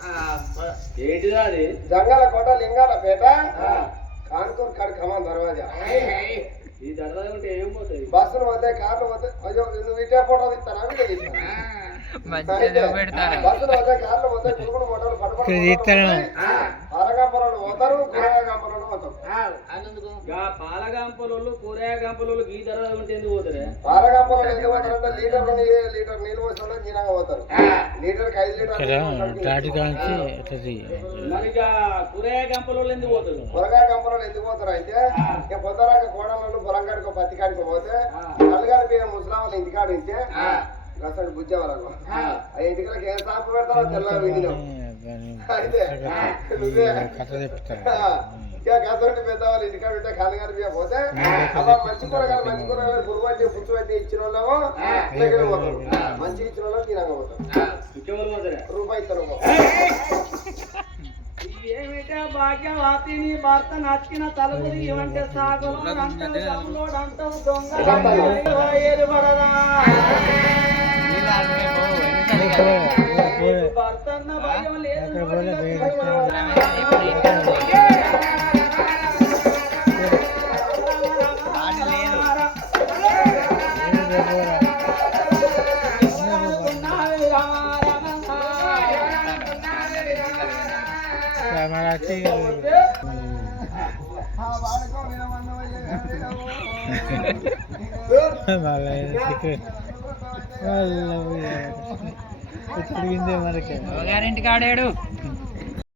ఏంటిదా అది? జంగాల కోట లింగాల పేట కాన్పూర్ కాడ ఖమ్మం దర్వాజా. ఈ దర్వాజా ఉంటే ఏం పోతాయి? బస్సులు పోతాయి, కార్లు పోతాయి. అయ్యో నువ్వు ఇటే ఫోటో తీస్తానా? వీడియో తీస్తానా? బస్సులు పోతాయి, కార్లు పోతాయి, కుడుకుడు ఫోటోలు పాలగంపలు పోతారు, కూరగాయ గంపలు పోతారు. పాలగంపలు కూరగాయ గంపలు ఈ దర్వాజా ఉంటే ఎందుకు పోతారు? పాలగంపలు ఎందుకు పోతారంటే లీటర్ నీళ్ళు పోసిన నీరంగా పోతారు. లీటర్కి 5 లీటర్లు. మరి కూరగాయ గంపలు ఎందుకు పోతారు? కూరగాయ గంపలు ఎందుకు పోతారు అంటే ఇక పొద్దురాక కోడలు పొలం కాడికో పత్తి కాడికో పోతే కళ్ళగారి బియ్యం ముసలామని ఇంటికాడు ఇస్తే అసలు బుజ్జేవాళ్ళకు ఆ ఇంటికి ఏం సాపు పెడతారో తెల్లగా విడినాం. అయితే నువ్వే గతంటే పెద్దవాళ్ళు ఇంటికాడ ఉంటే కళ్ళగారి బియ్యం పోతే అలా మంచి కూరగాయలు పురుగు పట్టి పుచ్చు పట్టి ఇచ్చిన వాళ్ళేమో దగ్గర పోతారు, మంచిగా ఇచ్చిన వాళ్ళు తినగా పోతారు. రూపాయి ఇస్తారు. ఏమిటా భాగ్యవాతిని భర్త నచ్చిన తలుపులు ఇవంటే సాగులు అంటావు దొంగ భర్త అన్న భయం లేదు. గారింటికి ఆడాడు.